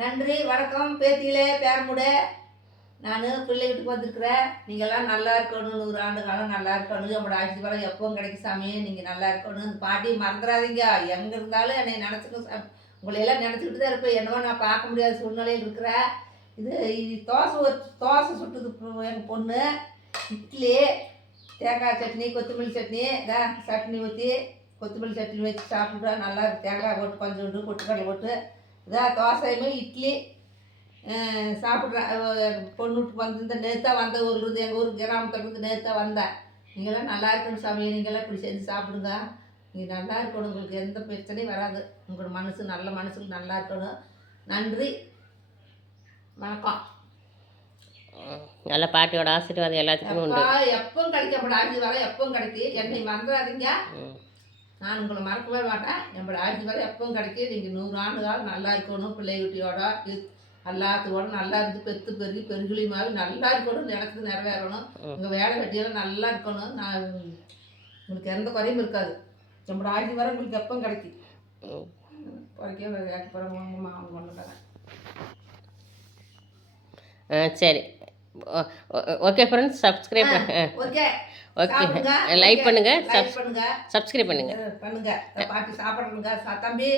நன்றி, வணக்கம் பேத்திகளே, பேரமுட. நான் பிள்ளை வீட்டுக்கு வந்திருக்கிறேன். நீங்கள்லாம் நல்லா இருக்கணும், 100 ஆண்டு காலம் நல்லா இருக்கணும். நம்மளோட ஆசீர்வாதம் எப்பவும் கிடைக்கும் சாமி. நீங்கள் நல்லா இருக்கணும். இந்த பாட்டியை மறந்துடாதீங்க. எங்கே இருந்தாலும் என்னை நினச்சிக்கணும் சாமி. உங்களையெல்லாம் நினச்சிக்கிட்டு தான் இருப்பேன். என்னவோ நான் பார்க்க முடியாத சூழ்நிலையில் இருக்கிறேன். இது தோசை சுட்டுது எங்கள் பொண்ணு. இட்லி, தேங்காய் சட்னி, கொத்தமல்லி சட்னி, இதான் சட்னி ஊற்றி கொத்தமல்லி சட்னி வச்சு சாப்பிட்றா. நல்லா தேங்காய் போட்டு கொஞ்சோண்டு பொட்டுக்கடலை போட்டு இதான் தோசையுமே இட்லி சாப்பிட்றேன். பொண்ணு வீட்டுக்கு வந்து நேற்று வந்த ஊர்லேருந்து எங்கள் ஊர் கிராமத்துலேருந்து நேற்று வந்தேன். நீங்களாம் நல்லா இருக்கணும் சாமி. நீங்களாம் இப்படி செஞ்சு சாப்பிடுங்க. நீங்கள் நல்லா இருக்கணும். உங்களுக்கு எந்த பிரச்சனையும் வராது. உங்களோட மனசு நல்ல மனசுக்கு நல்லா இருக்கணும். நன்றி, வணக்கம். நல்ல பாட்டியோட ஆசீர்வாதம் எல்லாத்துக்கும் உண்டு. எப்பவும் கிடைக்கப்பட ஆசீர்வாதம் எப்பவும் கிடைக்கும். என்னை மறந்துடாதீங்க. நான் உங்களை மறக்கவே மாட்டேன். நம்மளோட ஆசீர்வாதம் எப்பவும் கிடைக்கும். நீங்கள் 100 ஆண்டு காலம் நல்லா இருக்கணும். பிள்ளை குட்டியோட எல்லாத்தோட நல்லா இருந்து பெற்று பெருகி பெருகிலியுமாவே நல்லா இருக்கணும். நினைச்சது நிறைவேறணும். உங்கள் வேலை வெட்டியெல்லாம் நல்லா இருக்கணும். நான் உங்களுக்கு எந்த குறையும் இருக்காது. நம்மளோட ஆசீர்வாதம் உங்களுக்கு எப்பவும் கிடைக்கும். சரி, okay friends, subscribe okay, okay, like பண்ணுங்கள், பண்ணுங்க, சப்ஸ்கிரைப் பண்ணுங்கள். பாட்டி சாப்பிட்றதுங்க தம்பி.